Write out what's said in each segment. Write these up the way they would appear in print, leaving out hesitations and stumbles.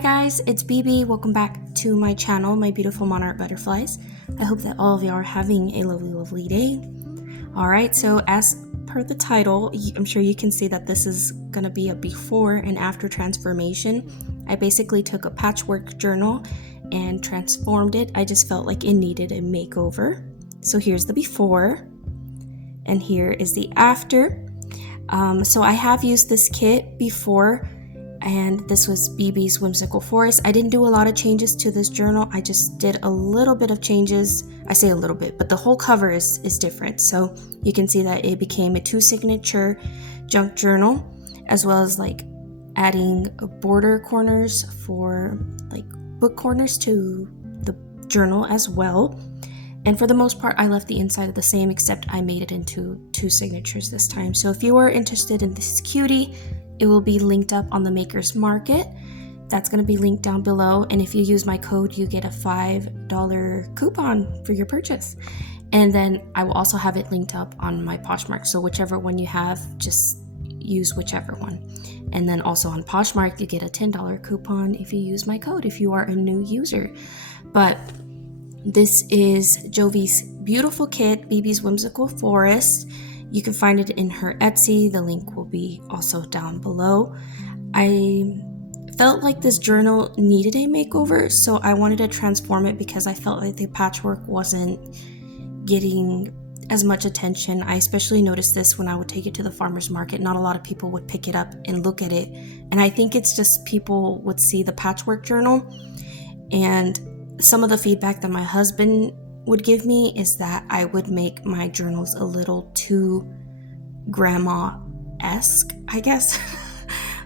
guys, it's BB. Welcome back to my channel, my beautiful monarch butterflies. I hope that all of you are having a lovely day. Alright, so as per the title, I'm sure you can see that this is going to be a before and after transformation. I basically took a patchwork journal and transformed it. I just felt like it needed a makeover. So here's the before and here is the after. So I have used this kit before, and this was BB's Whimsical Forest. I didn't do a lot of changes to this journal. I just did a little bit of changes. I say a little bit, but the whole cover is different. So you can see that it became a 2 signature junk journal, as well as like adding border corners for like book corners to the journal as well. And for the most part, I left the inside of the same, except I made it into 2 signatures this time. So if you are interested in this cutie, it will be linked up on the Maker's Market. That's going to be linked down below. And if you use my code, you get a $5 coupon for your purchase. And then I will also have it linked up on my Poshmark. So whichever one you have, just use whichever one. And then also on Poshmark, you get a $10 coupon if you use my code, if you are a new user. But this is Jovi's beautiful kit, BB's Whimsical Forest. You can find it in her Etsy. The link will be also down below. I felt like this journal needed a makeover, so I wanted to transform it because I felt like the patchwork wasn't getting as much attention. I especially noticed this when I would take it to the farmer's market. Not a lot of people would pick it up and look at it. And I think it's just people would see the patchwork journal. And some of the feedback that my husband would give me is that I would make my journals a little too grandma-esque, I guess.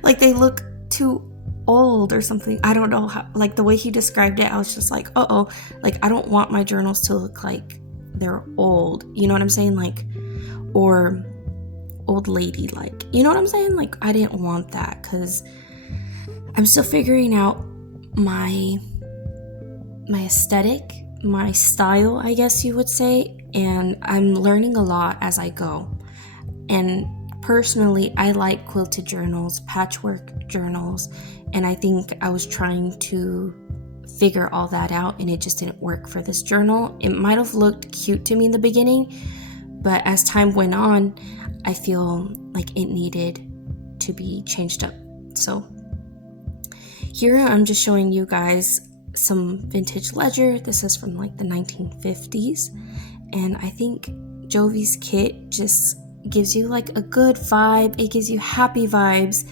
Like they look too old or something. I don't know how, like the way he described it, I was just like, uh-oh, like I don't want my journals to look like they're old. You know what I'm saying? Like, or old lady like. You know what I'm saying? Like I didn't want that because I'm still figuring out my aesthetic, my style, I guess you would say, and I'm learning a lot as I go. And personally, I like quilted journals, patchwork journals, and I think I was trying to figure all that out and it just didn't work for this journal. It might have looked cute to me in the beginning, but as time went on, I feel like it needed to be changed up. So here I'm just showing you guys some vintage ledger. This is from like the 1950s, and I think Jovi's kit just gives you like a good vibe. It gives you happy vibes.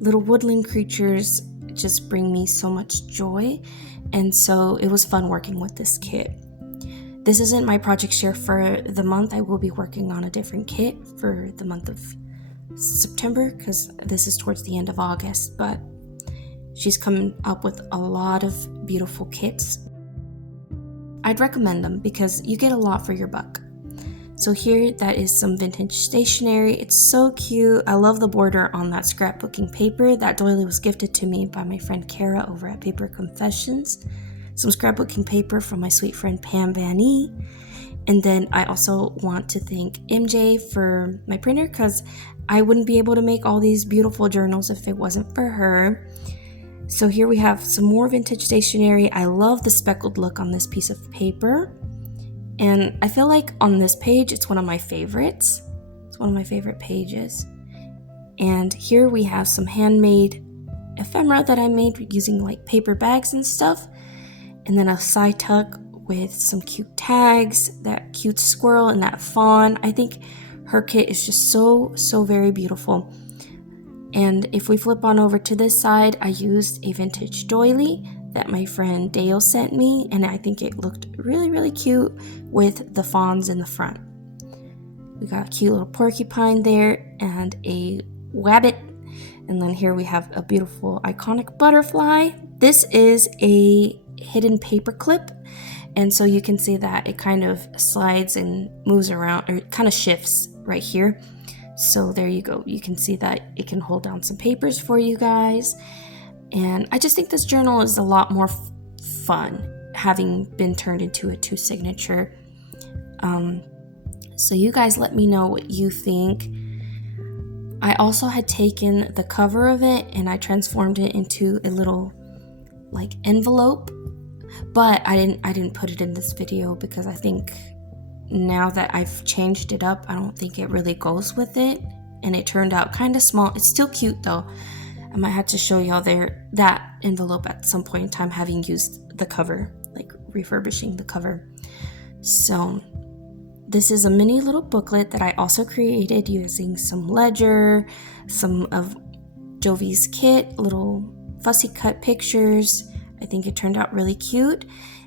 Little woodland creatures just bring me so much joy, and so it was fun working with this kit. This isn't my project share for the month. I will be working on a different kit for the month of September because this is towards the end of August, but she's coming up with a lot of beautiful kits. I'd recommend them because you get a lot for your buck. So here, that is some vintage stationery. It's so cute. I love the border on that scrapbooking paper. That doily was gifted to me by my friend Kara over at Paper Confessions. Some scrapbooking paper from my sweet friend Pam Van E. And then I also want to thank MJ for my printer because I wouldn't be able to make all these beautiful journals if it wasn't for her. So here we have some more vintage stationery. I love the speckled look on this piece of paper. And I feel like on this page, it's one of my favorites. It's one of my favorite pages. And here we have some handmade ephemera that I made using like paper bags and stuff. And then a side tuck with some cute tags, that cute squirrel and that fawn. I think her kit is just so very beautiful. And if we flip on over to this side, I used a vintage doily that my friend Dale sent me, and I think it looked really cute with the fawns in the front. We got a cute little porcupine there and a wabbit, and then here we have a beautiful iconic butterfly. This is a hidden paper clip, and so you can see that it kind of slides and moves around, or it kind of shifts right here. So there you go. You can see that it can hold down some papers for you guys. And I just think this journal is a lot more fun, having been turned into a 2 signature. So you guys let me know what you think. I also had taken the cover of it and I transformed it into a little like envelope, but I didn't put it in this video because I think now that I've changed it up, I don't think it really goes with it, and it turned out kind of small. It's still cute though. I might have to show y'all that envelope at some point in time, having used the cover, like refurbishing the cover. So this is a mini little booklet that I also created using some ledger, some of Jovi's kit, little fussy cut pictures. I think it turned out really cute.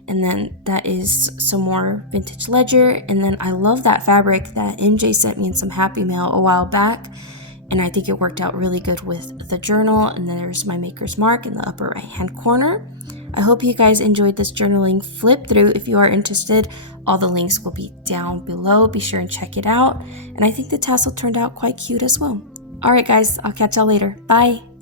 And then that is some more vintage ledger. And then I love that fabric that MJ sent me in some Happy Mail a while back. And I think it worked out really good with the journal. And then there's my maker's mark in the upper right hand corner. I hope you guys enjoyed this journaling flip through. If you are interested, all the links will be down below. Be sure and check it out. And I think the tassel turned out quite cute as well. Alright guys, I'll catch y'all later. Bye!